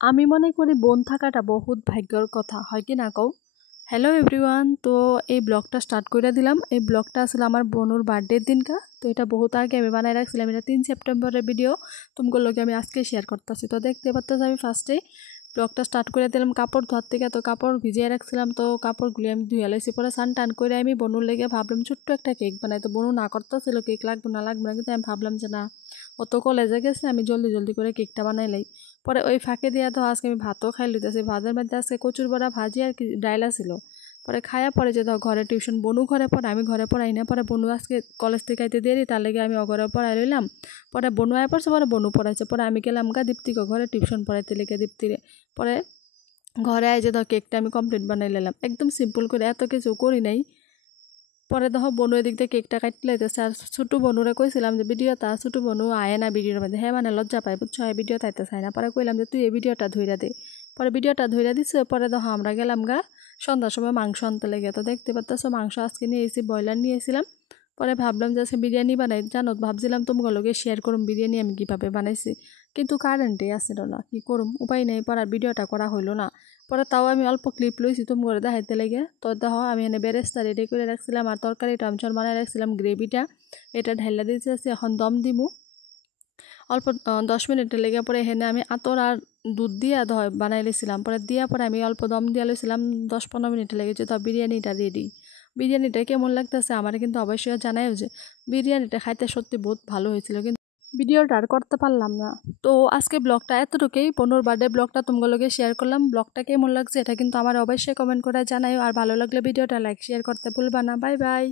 আমি মনে করি বোন থাকাটা বহুত ভাগ্যর কথা, হয় কি না কও? হ্যালো এভরিওয়ান, তো এই ব্লগটা স্টার্ট করে দিলাম। এই ব্লগটা আসলে আমার বোনুর বার্থডের দিনকা, তো এটা বহুত আগে আমি বানাই রাখছিলাম। এটা 3 সেপ্টেম্বরের ভিডিও, তোমাদের লগে আমি আজকে শেয়ার করতেছি। তো দেখতে পাচ্ছি আমি ফার্স্টেই ব্লগটা স্টার্ট করে দিলাম কাপড় ধোয়ার থেকে। তো কাপড় ভিজিয়ে রাখছিলাম, তো কাপড়গুলি আমি ধুয়ে লাইছি। পরে সান টান করে আমি বনুর লেগে ভাবলাম ছোট্ট একটা কেক বানাই। তো বনু না করতেছিল কেক লাগবে না, কিন্তু আমি ভাবলাম যে না, ও তো কলেজে গেছে, আমি জলদি জলদি করে কেকটা বানাই লাই। পরে ওই ফাঁকে দিয়া তো আজকে আমি ভাতও খাই লইতেছি। ভাতের মধ্যে আজকে কচুর বড়া ভাজি আর কি ডাইলা ছিল। পরে খায়া পরে যে ঘরে টিউশন বনু ঘরে পড়ে, আমি ঘরে পড়াই না। পরে বনু আজকে কলেজ থেকে আইতে দেরি, তার লেগে আমি অঘরে পড়াই লইলাম। পরে বনু আয় পড়ছে, পরে বনু পড়াইছে। পরে আমি গেলাম দীপ্তিকে ঘরে টিউশন পড়াইতে লেগে দীপ্তিরে। পরে ঘরে আই যে কেকটা আমি কমপ্লিট বানাই নিলাম, একদম সিম্পল করে, এত কিছু করি নাই। পরে বনু এদিক দিয়ে কেকটা কাটতে লাইতেছে। আর ছোটো বনুরে কইছিলাম যে ভিডিওটা, ছোটো বনু আয় না ভিডিওর মধ্যে, হ্যাঁ মানে লজ্জা পায়, বুঝছো, এই ভিডিও তাইতে চায় না। পরে কইলাম যে তুই এই ভিডিওটা ধইরা দে। পরে ভিডিওটা ধইরা দিছে। পরে আমরা গেলাম সন্ধ্যার সময় মাংস আনতে লেগে। তো দেখতে পাচ্ছ মাংস আজকে নিয়ে এসেছি, ব্রয়লার নিয়ে এসেছিলাম। পরে ভাবলাম যে আজকে বিরিয়ানি বানাই, জানো ভাবছিলাম তোমার লগে শেয়ার করুম বিরিয়ানি আমি কীভাবে বানাইছি, কিন্তু কারেন্টই আসছিল না, কী করুম, উপায় নেই। পরে ভিডিওটা করা হইলো না। পরে তাও আমি অল্প ক্লিপ লইছি তুমি করে দেখাইতে লেগে। তো দেখো আমি এনে বেরেস্তা রেডি করে রাখছিলাম, আর তরকারিটা আমি বানাই রাখছিলাম, গ্রেভিটা এটা ঢাইলা দিয়েছি। এখন দম দিমু অল্প 10 মিনিটের লেগে। পরে এখানে আমি আতর আর দুধ দিয়ে বানাই লইছিলাম। পরে দিয়া পরে আমি অল্প দম দিয়ে লইছিলাম 10-15 মিনিট লেগেছে। তো বিরিয়ানিটা রেডি। বিরিয়ানিটা কেমন লাগতেছে আমার কিন্তু অবশ্যই জানাইও যে বিরিয়ানিটা খাইতে সত্যি বহুত ভালো হয়েছিল, কিন্তু ভিডিওটা আর করতে পারলাম না। তো আজকে ব্লগটা এতটুকুই, বনুর বার্থডে ব্লগটা তোমাগুলোকে শেয়ার করলাম। ব্লগটা কেমন লাগছে এটা কিন্তু আমার অবশ্যই কমেন্ট করে জানাইও। আর ভালো লাগলে ভিডিওটা লাইক শেয়ার করতে ভুলবা না। Bye bye.